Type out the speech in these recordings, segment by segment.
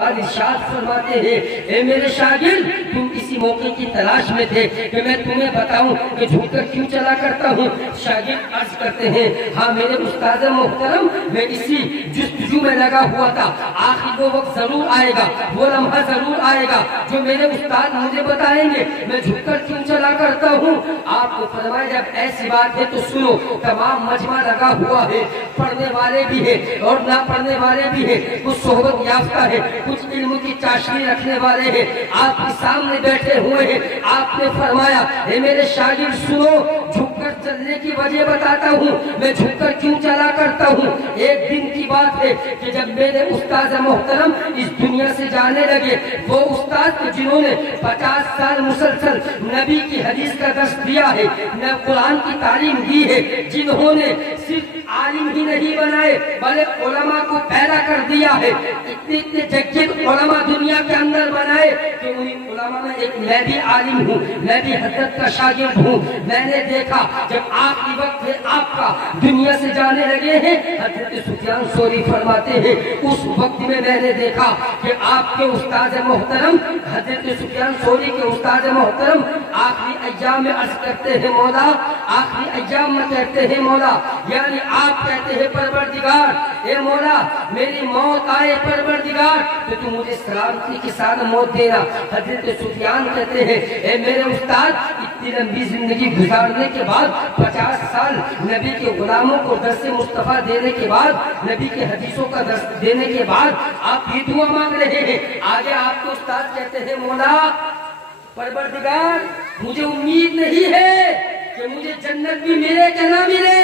ارشاد فرماتے ہیں اے میرے شاگرد تم اسی موقع کی تلاش میں تھے کہ میں تمہیں بتاؤں کہ جھک کر کیوں چلا کرتا ہوں۔ شاگرد عرض کرتے ہیں ہاں میرے استاد محترم میں اسی جستجو میں لگا ہوا تھا، آخر وہ وقت ضرور آئے گا، وہ لمحہ ضرور آئے گا جو میرے استاد مجھے بتائیں گے میں جھک کر کیوں چلا کرتا ہوں۔ آپ کو فرمایا جب ایسی بات ہے تو سنو، تمام مجمع لگا ہوا ہے، پڑھنے والے بھی ہیں اور نہ پڑھنے والے بھی ہیں، کچھ صحبت یافتہ ہے، کچھ علم کی چاشنی رکھنے والے ہیں، آپ کے سامنے بیٹھے ہوئے ہیں۔ آپ نے فرمایا اے میرے شاگرد سنو، جھک کر چلنے کی وجہ بتاتا ہوں، میں جھک کر کیوں چلا کرتا ہوں۔ ایک دن کی بات ہے کہ جب میرے استاد محترم اس دنیا سے جانے لگے، وہ استاد جنہوں نے 50 سال مسلسل نبی کی حدیث کا درس دیا ہے، نہ قرآن کی تعلیم دی ہے، جنہوں نے صرف عالم ہی نہیں بنائے بلکہ علماء کو پیدا کر دیا ہے، اتنے جگت علماء دنیا کے اندر بنائے کہ انہیں علماء میں ایک میں بھی عالم ہوں، میں بھی حضرت کا شاگرد ہوں۔ میں نے دیکھا جب آخری وقت ہے آپ کا دنیا سے جانے لگے ہیں، حضرت سفیان ثوری فرماتے ہیں اس وقت میں نے دیکھا کہ آپ کے استاد محترم حضرت سفیان ثوری کے استاد محترم آخری ایام میں عرض کرتے ہیں مولا، آخری ایام میں کہتے ہیں مولا، یعنی آپ کہتے ہیں پروردگار اے مولا میری موت آئے پروردگار تو تم مجھے سلامتی کے ساتھ موت دینا۔ حضرت سفیان کہتے ہیں اے میرے استاد اتنی لمبی زندگی گزارنے کے بعد 50 سال نبی کے غلاموں کو درس مصطفیٰ دینے کے بعد، نبی کے حدیثوں کا درس دینے کے بعد آپ یہ دعا مانگ رہے ہیں۔ آگے آپ کو استاد کہتے ہیں مولا پروردگار مجھے امید نہیں ہے کہ مجھے جنت بھی ملے کہ نہ ملے،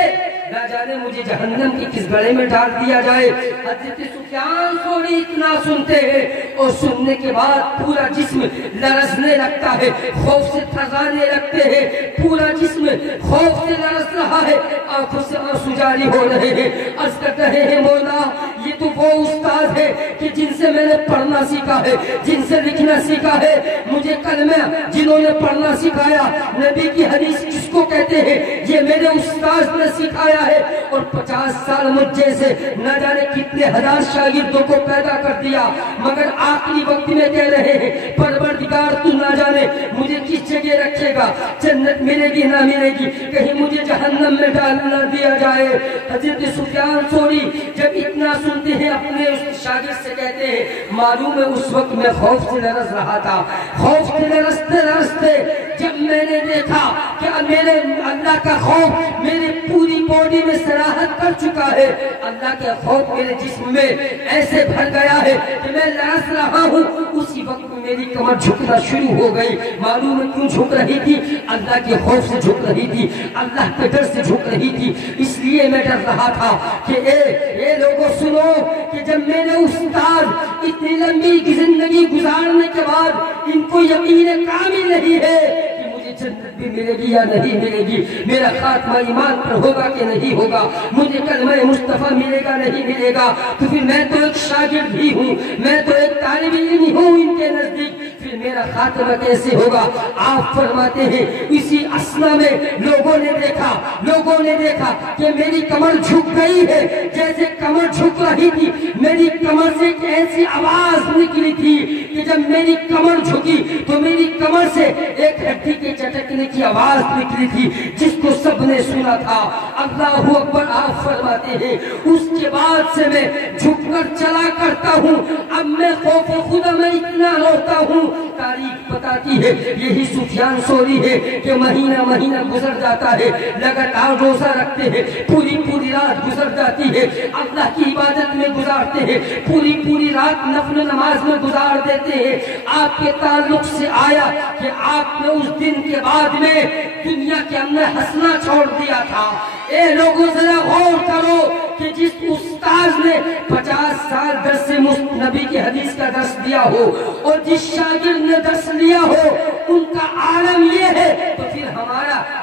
نہ جانے مجھے جہنم کی کس گڑھے میں ڈال دیا جائے۔ حضرت سفیان ثوری اتنا سنتے ہیں اور سننے کے بعد پورا جسم لرزنے لگتا ہے، خوف سے تھررانے لگتے ہیں، پورا جسم خوف سے لرز رہا ہے، آنکھوں سے آنسو جاری ہو رہے ہیں، عرض کر رہے ہیں مولا یہ تو وہ استاد ہے کہ جن سے میں نے پڑھنا سیکھا ہے، جن سے لکھنا سیکھا ہے، مجھے کلمہ جنہوں نے پڑھنا سکھایا، نبی کی حدیث کس کو کہتے ہیں یہ میرے استاد نے سکھایا ہے، اور 50 سال مجھ جیسے نہ جانے کتنے ہزار شاگردوں کو پیدا کر دیا، مگر آخری وقت میں کہہ رہے ہیں پروردگار تو نہ جانے مجھے کس جگہ رکھے گا، جنت ملے گی نہ ملے گی، کہیں مجھے جہنم میں ڈال نہ دیا جائے۔ حضرت سفیان ثوری جب اتنا سنتے ہیں اپنے اس شاگرد سے کہتے ہیں معلوم ہے اس وقت میں خوف سے لرز رہا تھا، خوف سے لرزتے لرزتے جب میں نے دیکھا کہ میرے اللہ کا خوف میرے پوری باڈی میں سراحت کر چکا ہے، اللہ کا خوف میرے جسم میں ایسے بھر گیا ہے کہ میں لرز رہا ہوں، اسی وقت میری کمر جھکنا شروع ہو گئی۔ معلوم ہے کیوں جھک رہی تھی؟ اللہ کے خوف سے جھک رہی تھی، اللہ کے ڈر سے جھک رہی تھی، اس لیے میں ڈر رہا تھا کہ اے لوگوں سنو کہ جب میرے استاد اتنی لمبی زندگی گزارنے کے بعد ان کو یقین کامل نہیں ہے کہ مجھے جنت بھی ملے گی یا نہیں ملے گی، میرا خاتمہ ایمان پر ہوگا کہ نہیں ہوگا، مجھے کلمہ مصطفیٰ ملے گا نہیں ملے گا، تو پھر میں تو ایک شاگرد ہی ہوں، میں تو ایک طالب علم ہوں ان کے نزدیک، پھر میرا خاتمہ کیسے ہوگا؟ آپ فرماتے ہیں اسی اسنا میں لوگوں نے دیکھا کہ میری کمر جھک گئی ہے، جیسے کمر جھک رہی تھی میری کمر سے ایک ایسی آواز نکلی تھی کہ جب میری کمر جھکی تو میری کمر سے ایک ہڈی کے چٹکنے کی آواز نکلی تھی جس کو سب نے سنا تھا۔ اللہ اکبر۔ آپ فرماتے ہیں اس کے بعد سے میں جھک کر چلا کرتا ہوں، اب میں خوف خدا میں اتنا روتا ہوں۔ تاریخ بتاتی ہے یہی سفیان ثوری ہے کہ مہینہ گزر جاتا ہے، لگاتار روزہ رکھتے ہیں، پوری رات گزر جاتی ہے، اللہ کی عبادت میں گزارتے ہیں، پوری رات نفل نماز میں گزار دیتے ہیں۔ آپ کے تعلق سے آیا کہ آپ نے اس دن کے بعد میں دنیا کے اندر ہنسنا چھوڑ دیا تھا۔ اے لوگوں ذرا غور کرو کہ جس استاد نے 50 سال درس نبی کی حدیث کا درس دیا ہو اور جس شاگرد نے درس لیا ہو ان کا عالم یہ ہے، تو پھر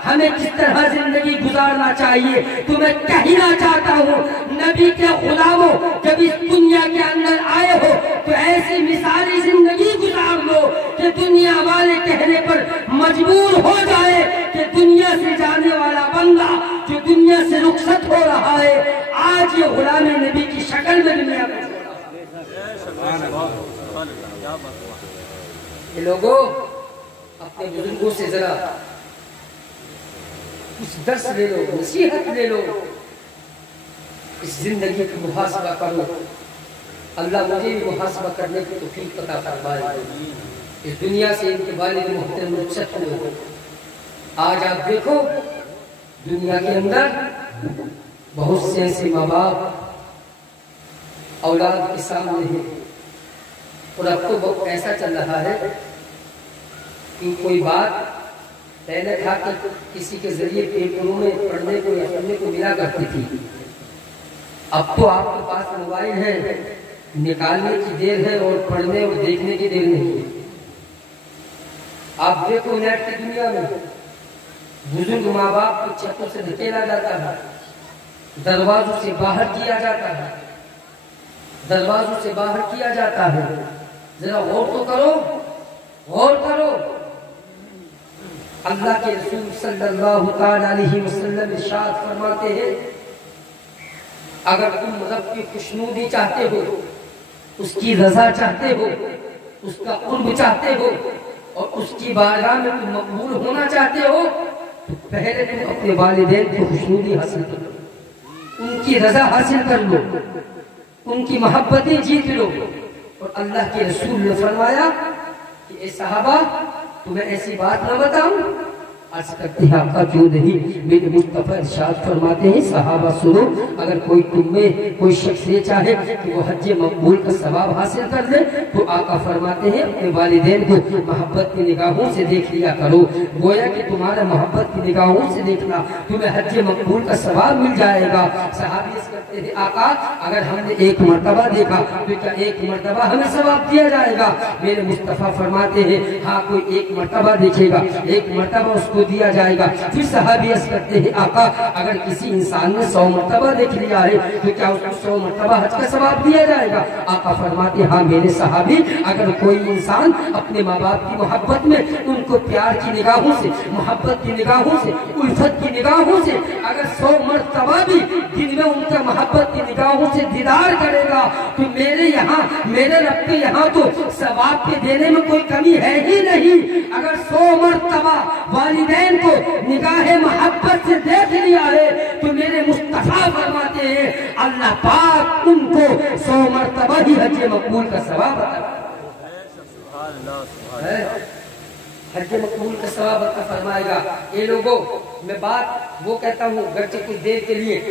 ہمیں کس طرح زندگی گزارنا چاہیے؟ تو میں کہنا چاہتا ہوں نبی کے غلاموں جب اس دنیا کے اندر آئے ہو تو ایسی مثالی زندگی گزار لو کہ دنیا والے کہنے پر مجبور ہو جائے کہ دنیا سے جانے والا بندہ جو دنیا سے رخصت ہو رہا ہے آج یہ غلام نبی کی شکل میں دنیا میں یہ لوگوں اپنے بزرگوں سے ذرا کچھ درس لے لو، نصیحت لے لو، اس زندگی کا محاسبہ کرو. اللہ مجھے بھی محاسبہ کرنے کی توفیق عطا فرمائے. اس دنیا سے ان کے والد محترم رخصت ہوئے. آج آپ دیکھو دنیا کے اندر بہت سے ایسے ماں باپ اولاد کے سامنے ہیں، اور اب تو وقت ایسا چل رہا ہے کہ کوئی بات پہلے تھا کہ کسی کے ذریعے پیپروں میں پڑھنے کو یا سننے کو ملا کرتی تھی. اب تو آپ کے پاس موبائل ہے، نکالنے کی دیر ہے اور پڑھنے اور دیکھنے کی دیر نہیں ہے. آپ دیکھو نیٹ کی دنیا میں بزرگ ماں باپ کو چھتوں سے دھکیلا جاتا ہے، دروازوں سے باہر کیا جاتا ہے، دروازوں سے باہر کیا جاتا ہے. ذرا غور تو کرو، غور کرو. اللہ کے رسول صلی اللہ تعالی علیہ وسلم ارشاد فرماتے ہیں اگر تم رب کی خوشنودی چاہتے ہو، اس کی رضا چاہتے ہو، اس کا قرب چاہتے ہو اور اس کی بارگاہ میں تم مقبول ہونا چاہتے ہو تو پہلے تم اپنے والدین کی خوشنودی حاصل کر لو، ان کی رضا حاصل کر لو، ان کی محبتیں جیت لو. اور اللہ کے رسول نے فرمایا کہ اے صحابہ تمہیں ایسی بات نہ بتاؤں. عرض کرتے ہیں آقا کیوں نہیں؟ میرے مصطفیٰ ارشاد فرماتے ہیں صحابہ سنو، اگر کوئی تم میں کوئی شخص یہ چاہے کہ وہ حج مقبول کا ثواب حاصل کر لے تو آقا فرماتے ہیں اپنے والدین کو محبت کی نگاہوں سے دیکھ لیا کرو. گویا کہ تمہارا محبت کی نگاہوں سے دیکھنا تمہیں حج مقبول کا ثواب مل جائے گا. صحابی اس کرتے ہیں آقا اگر ہم نے ایک مرتبہ دیکھا تو کیا ایک مرتبہ ہمیں ثواب دیا جائے گا؟ میرے مصطفیٰ فرماتے ہیں ہاں کوئی ایک مرتبہ دیکھے گا، ایک مرتبہ اس کو دیا جائے گا. پھر صحابی اس کرتے ہیں آقا اگر کسی انسان نے 100 مرتبہ دیکھ لیا ہے تو کیا اس کو 100 مرتبہ حج کا ثواب دیا جائے گا؟ آقا فرماتے ہیں ہاں میرے صحابی اگر کوئی انسان اپنے ماں باپ کی محبت میں ان کو پیار کی نگاہوں سے، محبت کی نگاہوں سے، الفت کی نگاہوں سے اگر 100 مرتبہ بھی دن میں ان کا محبت کی نگاہوں سے دیدار کرے گا تو میرے یہاں، میرے رب کے یہاں تو ثواب کے دینے میں کوئی کمی ہے ہی نہیں. اگر 100 مرتبہ والدین کو نگاہ محبت سے دیکھ لیا ہے تو میرے مصطفیٰ فرماتے ہیں اللہ پاک ان کو 100 مرتبہ ہی حج مقبول کا ثواب عطا حج مقبول کا ثواب عطا فرمائے گا. یہ لوگوں میں بات وہ کہتا ہوں گرچہ کچھ دیر کے لیے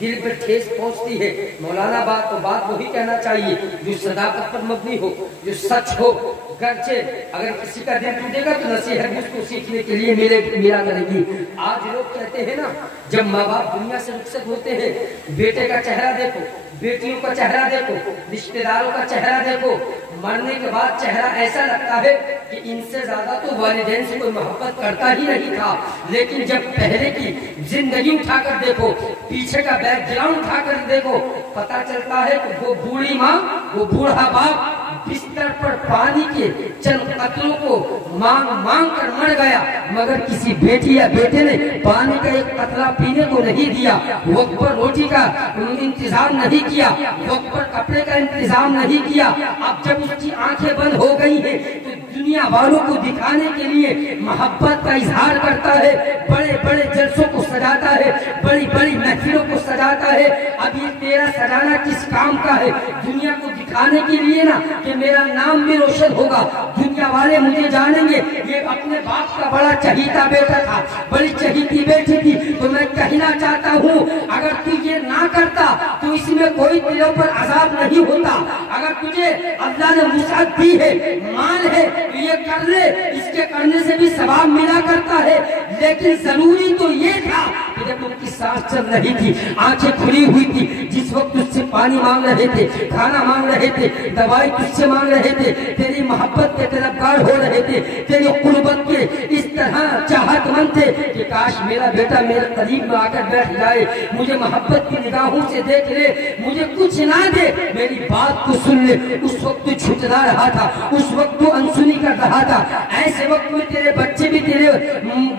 دل پر ٹھیس پہنچتی ہے، مولانا بات تو بات وہی کہنا چاہیے جو صداقت پر مبنی ہو، جو سچ ہو. گرچہ اگر کسی کا دل ٹوٹے گا تو نصیحت اس کو سیکھنے کے لیے ملا کرے گی. آج لوگ کہتے ہیں نا جب ماں باپ دنیا سے رخصت ہوتے ہیں بیٹے کا چہرہ دیکھو، بیٹیوں کا چہرہ دیکھو، رشتہ داروں کا چہرہ دیکھو، مرنے کے بعد چہرہ ایسا لگتا ہے کہ ان سے زیادہ تو والدین سے کوئی محبت کرتا ہی نہیں تھا. لیکن جب پہلے کی زندگی اٹھا کر دیکھو، پیچھے کا بیک گراؤنڈ اٹھا کر دیکھو، پتا چلتا ہے کہ وہ بوڑھی ماں، وہ بوڑھا باپ بستر پر پانی کے چند قطروں کو مانگ مانگ کر مر گیا مگر کسی بیٹی یا بیٹے نے پانی کا ایک قطرہ پینے کو نہیں دیا، وقت پر روٹی کا انتظام نہیں کیا، وقت پر کپڑے کا انتظام نہیں کیا. اب جب اس کی آنکھیں بند ہو گئی ہیں تو دنیا والوں کو دکھانے کے لیے محبت کا اظہار کرتا ہے، بڑے بڑے جلسوں کو سجاتا ہے، بڑی بڑی محفلوں کو سجاتا ہے. اب یہ تیرا سجانا کس کام کا ہے؟ دنیا کو دکھانے کے لیے نا کہ میرا نام بھی روشن ہوگا، دنیا والے مجھے جانیں گے یہ اپنے باپ کا بڑا چہیتا بیٹا تھا، بڑی چہیتی بیٹی تھی. تو میں کہنا چاہتا ہوں اگر تو یہ نہ کرتا تو اس میں کوئی دلوں پر عذاب نہیں ہوتا. اگر تجھے اللہ نے وسعت دی ہے، مال ہے تو یہ کر لے، اس کے کرنے سے بھی ثواب ملا کرتا ہے. لیکن ضروری تو یہ تھا کہ جب ان کی سانس چل رہی تھی، آنکھیں کھلی ہوئی تھی، جس وقت تجھ سے پانی مانگ رہے تھے، کھانا مانگ رہے تھے، دوائی تجھ سے مانگ رہے تھے، تیری محبت کے طلبگار ہو رہے تھے، تیری قربت کے اس طرح چاہت مند تھے کہ کاش میرا بیٹا میرے قریب میں آ کر بیٹھ جائے، مجھے محبت کی نگاہوں سے دیکھ لے، مجھے کچھ نہ دے، میری بات کو سن لے. اس وقت تو چھٹلا رہا تھا، اس وقت تو انسنی کر رہا تھا. ایسے وقت میں تیرے بچے بھی تیرے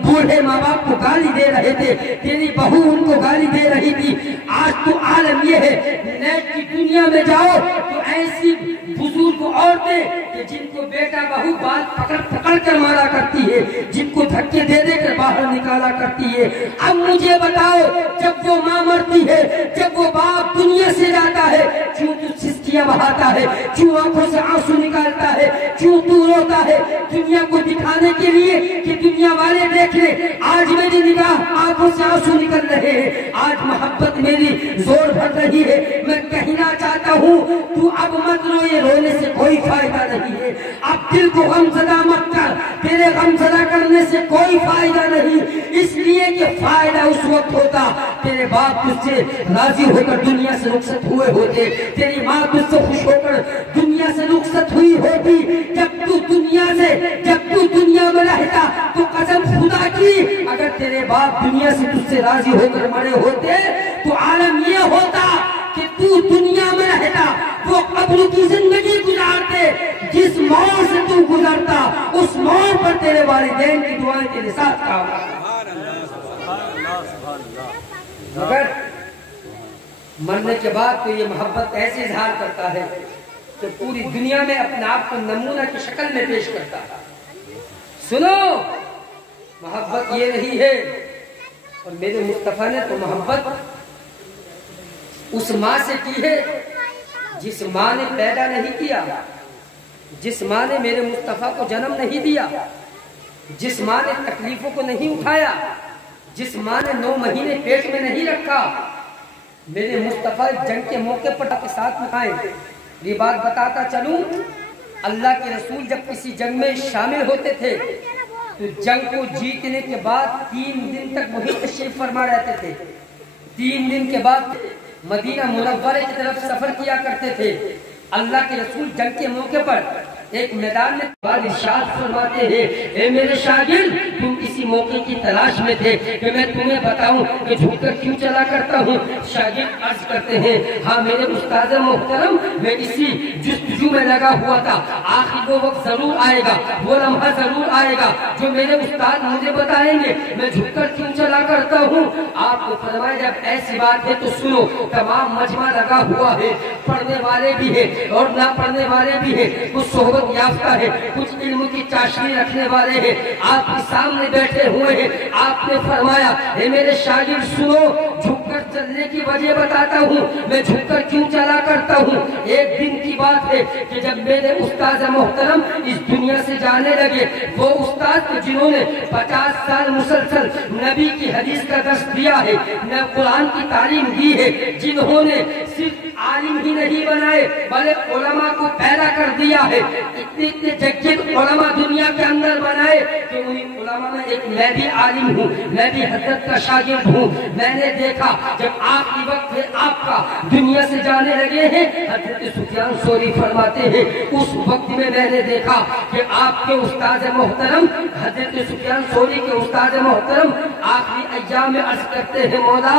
بوڑھے ماں باپ کو گالی دے رہے تھے، تیری بہو ان کو گالی دے رہی تھی. آج تو عالم یہ ہے نیٹ کی دنیا میں جاؤ تو ایسی بزرگ عورتیں کہ جن بیٹا بہو بال پکڑ پکڑ کر مارا کرتی ہے، جن کو دھکے دے دے کر باہر نکالا کرتی ہے۔ اب مجھے بتاؤ، جب وہ ماں مرتی ہے، جب وہ باپ دنیا سے جاتا ہے، کیوں تو سسکیاں بہاتا ہے، کیوں آنکھوں سے آنسو نکالتا ہے، کیوں تو روتا ہے؟ دنیا کو دکھانے کے لیے کہ دنیا والے دیکھ لیں آج میری نگاہ آنکھوں سے آنسو نکل رہے ہیں، آج محبت میری زور بھر رہی ہے۔ میں کہنا چاہتا ہوں تو اب مت رو، یہ رونے سے کوئی فائدہ نہیں ہے۔ اب دل کو غم زدہ مت کر، تیرے غم زدہ کرنے سے کوئی فائدہ نہیں، اس لیے کہ فائدہ اس وقت ہوتا تیرے باپ تجھ سے راضی ہو کر دنیا سے رخصت ہوئے ہوتے، تیری ماں تجھ سے خوش ہو کر دنیا سے رخصت ہوئی ہوتی۔ جب تو دنیا میں رہتا تو قسم خدا کی اگر تیرے باپ دنیا سے تجھ سے راضی ہو کر مرے ہوتے تو عالم یہ ہوتا کہ تو دنیا میں رہتا، وہ قبر کی زندگی گزارتے، جس موڑ سے تو گزرتا اس موڑ پر تیرے والدین کی دعائیں تیرے ساتھ کام مگر مرنے کے بعد تو یہ محبت ایسے اظہار کرتا ہے کہ پوری دنیا میں اپنے آپ کو نمونہ کی شکل میں پیش کرتا ہے۔ سنو، محبت یہ نہیں ہے، اور میرے مصطفیٰ نے تو محبت اس ماں سے کی ہے جس ماں نے پیدا نہیں کیا، جس ماں نے میرے مصطفیٰ کو جنم نہیں دیا، جس ماں نے تکلیفوں کو نہیں اٹھایا، جس ماں نے 9 مہینے پیٹ میں نہیں رکھا۔ میرے مصطفیٰ جنگ کے موقع پر کے ساتھ میں آئے۔ یہ بات بتاتا چلوں، اللہ کے رسول جب کسی جنگ میں شامل ہوتے تھے تو جنگ کو جیتنے کے بعد 3 دن تک وہی تشریف فرما رہتے تھے۔ 3 دن کے بعد مدینہ منورہ کی طرف سفر کیا کرتے تھے۔ اللہ کے رسول جنگ کے موقع پر ایک میدان میں ارشاد فرماتے ہیں، اے میرے شاگرد تم اسی موقع کی تلاش میں تھے کہ میں تمہیں بتاؤں کہ جھک کر کیوں چلا کرتا ہوں۔ شاگرد عرض کرتے ہیں، ہاں میرے استاد محترم، میں اسی جستجو میں لگا ہوا تھا، آخر وہ وقت ضرور آئے گا، وہ لمحہ ضرور آئے گا جو میرے استاد مجھے بتائیں گے میں جھک کر کیوں چلا کرتا ہوں۔ آپ کو فرمایا جب ایسی بات ہے تو سنو، تمام مجمع لگا ہوا ہے، پڑھنے والے بھی ہیں اور نہ پڑھنے والے بھی ہیں، کچھ صحبت یافتہ ہے، کچھ علم کی چاشنی رکھنے والے ہیں، آپ کے سامنے بیٹھے ہوئے ہیں۔ آپ نے فرمایا، اے میرے شاگرد سنو، جھک کر چلنے کی وجہ بتاتا ہوں، میں جھک کر کیوں چلا کرتا ہوں۔ ایک دن کی بات ہے کہ جب میرے استاد محترم اس دنیا سے جانے لگے، وہ استاد جنہوں نے 50 سال مسلسل نبی کی حدیث کا درس دیا ہے، قرآن کی تعلیم دی ہے، جنہوں نے صرف عالم ہی نہیں بنائے بلکہ علماء کو پیدا کر دیا ہے، اتنے جگت علماء دنیا کے اندر بنائے کہ انہیں علماء میں ایک میں بھی عالم ہوں، میں بھی حضرت کا شاگرد ہوں۔ میں نے دیکھا جب آخری وقت ہے آپ کا دنیا سے جانے لگے ہیں، حضرت سفیان ثوری فرماتے ہیں اس وقت میں نے دیکھا کہ آپ کے استاد محترم حضرت سفیان ثوری کے استاد محترم آخری ایام میں عرض کرتے ہیں مولا،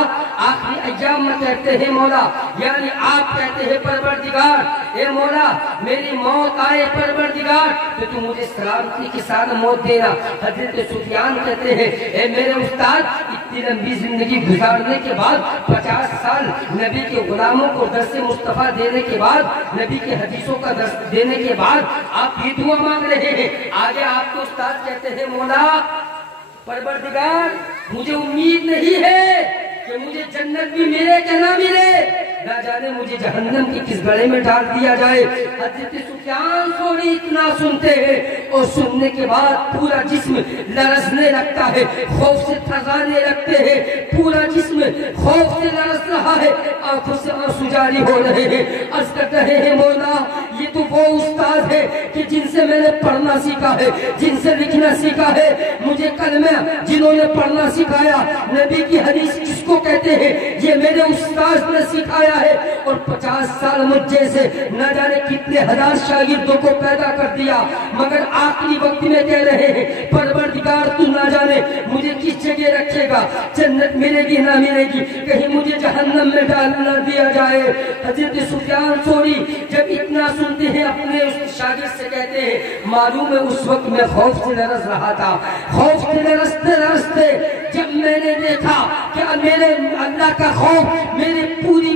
آخری ایام میں کہتے ہیں مولا، یعنی آپ کہتے ہیں پروردگار اے مولا میری موت آئے پروردگار تو مجھے سلامتی کے ساتھ موت دینا۔ حضرت سفیان کہتے ہیں اے میرے استاد اتنی لمبی زندگی گزارنے کے بعد 50 سال نبی کے غلاموں کو درس مصطفیٰ دینے کے بعد، نبی کے حدیثوں کا درس دینے کے بعد آپ یہ دعا مانگ رہے ہیں۔ آگے آپ کے استاد کہتے ہیں مولا پروردگار مجھے امید نہیں ہے کہ مجھے جنت بھی ملے کہ نہ ملے، نہ جانے مجھے جہنم کی کس گڑھے میں ڈال دیا جائے۔ حضرت سفیان ثوری اتنا سنتے ہیں اور سننے کے بعد پورا جسم لرزنے لگتا ہے، خوف سے تھرزانے لگتے ہیں، پورا جسم خوف سے لرز رہا ہے، آنکھوں سے آنسو جاری ہو رہے ہیں۔ عرض کر رہے ہیں مولا یہ تو وہ استاد ہے کہ جن سے میں نے پڑھنا سیکھا ہے، جن سے لکھنا سیکھا ہے، مجھے کلمہ جنہوں نے پڑھنا سکھایا، نبی کی حدیث کس کو کہتے ہیں یہ میرے استاد نے سکھایا ہے، اور 50 سال مجھ جیسے نہ جانے کتنے ہزار شاگردوں کو پیدا کر دیا، مگر آخری وقت میں کہہ رہے ہیں پروردگار تو نہ جانے مجھے کس جگہ رکھے گا، جنت ملے گی نہ ملے گی، کہیں مجھے جہنم میں ڈال نہ دیا جائے۔ حضرت سفیان ثوری جب اتنا سنتے ہیں اپنے اس شاگرد سے کہتے ہیں معلوم ہے اس وقت میں خوف سے لرز رہا تھا، خوف سے لرزتے لرزتے جب میں نے دیکھا کہ میرے اللہ کا خوف میرے پوری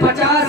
50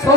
100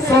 100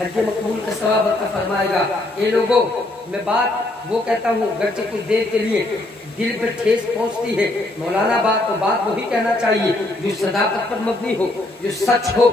حج مقبول کا ثواب عطا فرمائے گا۔ اے لوگوں، میں بات وہ کہتا ہوں گرچہ کچھ دیر کے لیے دل پہ ٹھیس پہنچتی ہے، مولانا بات تو بات وہی کہنا چاہیے جو صداقت پر مبنی ہو، جو سچ ہو۔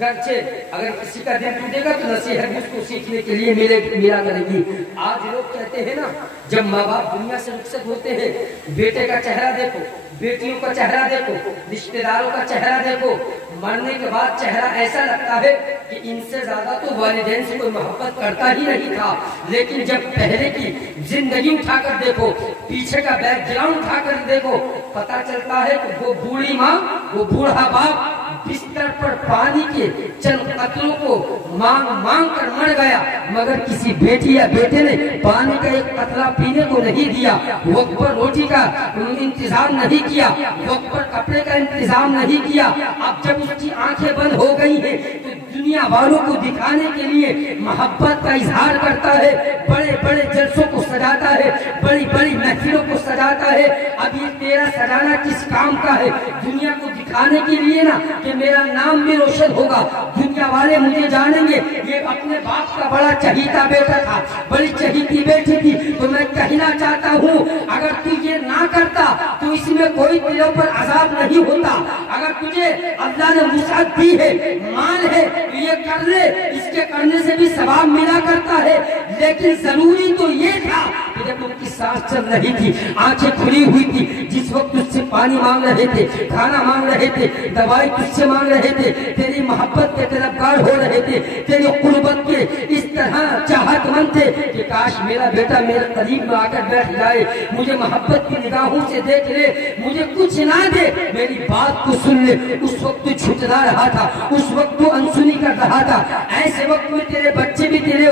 گرچہ اگر کسی کا دل ٹوٹے گا تو نصیحت اس کو سیکھنے کے لیے ملا کرے گی۔ آج لوگ کہتے ہیں نا، جب ماں باپ دنیا سے رخصت ہوتے ہیں، بیٹے کا چہرہ دیکھو، بیٹیوں کا چہرہ دیکھو، رشتہ داروں کا چہرہ دیکھو، مرنے کے بعد چہرہ ایسا لگتا ہے کہ ان سے زیادہ تو والدین سے کوئی محبت کرتا ہی نہیں تھا۔ لیکن جب پہلے کی زندگی اٹھا کر دیکھو، پیچھے کا بیک گراؤنڈ اٹھا کر دیکھو، پتا چلتا ہے کہ وہ بوڑھی ماں، وہ بوڑھا باپ بستر پر پانی کے چند قطروں کو مانگ کر مر گیا، مگر کسی بیٹی یا بیٹے نے پانی کا ایک قطرہ پینے کو نہیں دیا، وقت پر روٹی کا انتظام نہیں کیا، وقت پر کپڑے کا انتظام نہیں کیا۔ اب جب اس کی آنکھیں بند ہو گئی ہیں تو دنیا والوں کو دکھانے کے لیے محبت کا اظہار کرتا ہے، بڑے بڑے جلسوں کو سجاتا ہے، بڑی بڑی محفلوں کو سجاتا ہے۔ اب یہ تیرا سجانا کس کام کا ہے؟ دنیا کو دکھانے کے لیے نا کہ میرا نام بھی روشن ہوگا، دنیا والے مجھے جانیں گے، یہ اپنے باپ کا بڑا چہیتا بیٹا تھا، بڑی چہیتی بیٹی تھی۔ تو میں کہنا چاہتا ہوں، اگر تو یہ نہ کرتا تو اس میں کوئی دلوں پر عذاب نہیں ہوتا۔ اگر تجھے اللہ نے وسعت دی ہے، مال ہے، تو یہ کر لے، اس کے کرنے سے بھی ثواب ملا کرتا ہے۔ لیکن ضروری تو یہ تھا کہ جب ان کی سانس چل رہی تھی، آنکھیں کھلی ہوئی تھی، جس وقت تجھ سے پانی مانگ رہے تھے، کھانا مانگ رہے تھے، دوائی تجھ سے مانگ رہے تھے، تیری محبت کے طلبگار ہو رہے تھے، تیری قربت کے اس طرح چاہت مند تھے کہ کاش میرا بیٹا میرے قریب میں آ کر بیٹھ جائے، مجھے محبت کی نگاہوں سے دیکھ لے، مجھے کچھ نہ دے، میری بات کو سن لے۔ اس وقت تو چھٹلا رہا تھا، اس وقت تو انسنی کر رہا تھا۔ ایسے وقت میں تیرے بچے بھی تیرے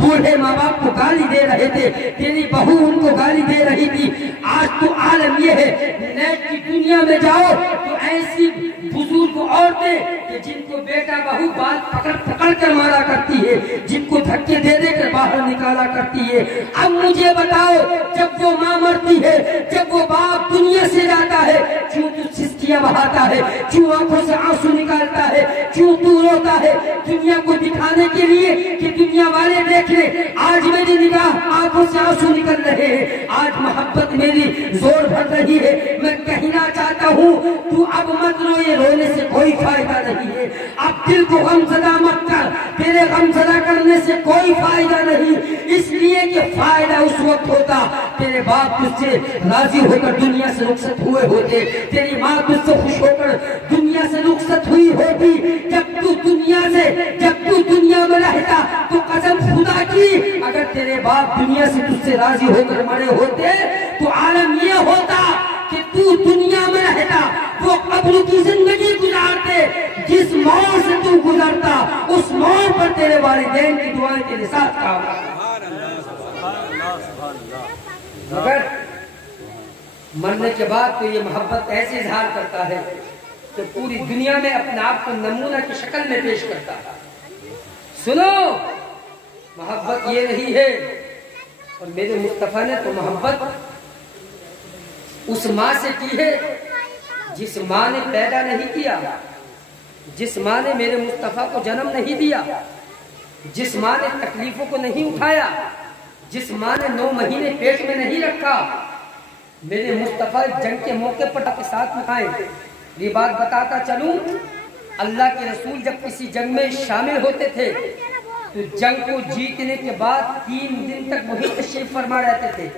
بوڑھے ماں باپ کو گالی دے رہے تھے، تیری بہو ان کو گالی دے رہی تھی۔ آج تو عالم یہ ہے، نیٹ کی دنیا میں جاؤ تو ایسی بزرگ عورتیں کہ جن کو بیٹا بہو بال پکڑ کر مارا کرتی ہے، جن کو دھکے دے دے کر باہر نکالا کرتی ہے۔ اب مجھے بتاؤ، جب وہ ماں مرتی ہے، جب وہ باپ دنیا سے جاتا ہے، کیوں تو سسکیاں بہاتا ہے، کیوں آنکھوں سے آنسو نکالتا ہے، کیوں تو روتا ہے؟ دنیا کو دکھانے کے لیے کہ دنیا والے دیکھ لیں آج میری نگاہ آنکھوں سے آنسو نکل رہے ہیں، آج محبت میری زور بھر رہی ہے۔ میں کہنا چاہتا ہوں، تو اب مت رو، یہ رونے سے کوئی فائدہ نہیں ہے۔ اب دل کو غم زدہ مت کر، تیرے غم زدہ کرنے سے کوئی فائدہ نہیں، اس لیے کہ فائدہ اس وقت ہوتا تیرے باپ تجھ سے راضی ہو کر دنیا سے رخصت ہوئے ہوتے، تیری ماں تجھ سے خوش ہو کر دنیا سے رخصت ہوئی ہوتی۔ جب تو دنیا میں رہتا تو قسم خدا کی، اگر تیرے باپ دنیا سے تجھ سے راضی ہو کر مرے ہوتے تو عالم یہ ہوتا کہ تو دنیا میں رہتا، وہ قبر کی زندگی گزارتے، جس موڑ سے تو گزرتا اس موڑ پر تیرے والدین کی دعائیں تیرے ساتھ کام مگر مرنے کے بعد تو یہ محبت ایسے اظہار کرتا ہے کہ پوری دنیا میں اپنے آپ کو نمونہ کی شکل میں پیش کرتا ہے۔ سنو، محبت یہ نہیں ہے، اور میرے مصطفیٰ نے تو محبت اس ماں سے کی ہے جس ماں نے پیدا نہیں کیا، جس ماں نے میرے مصطفیٰ کو جنم نہیں دیا، جس ماں نے تکلیفوں کو نہیں اٹھایا، جس ماں نے 9 مہینے پیٹ میں نہیں رکھا۔ میرے مصطفیٰ جنگ کے موقع پر کے ساتھ میں آئے۔ یہ بات بتاتا چلوں، اللہ کے رسول جب کسی جنگ میں شامل ہوتے تھے تو جنگ کو جیتنے کے بعد 3 دن تک وہی تشریف فرما رہتے تھے،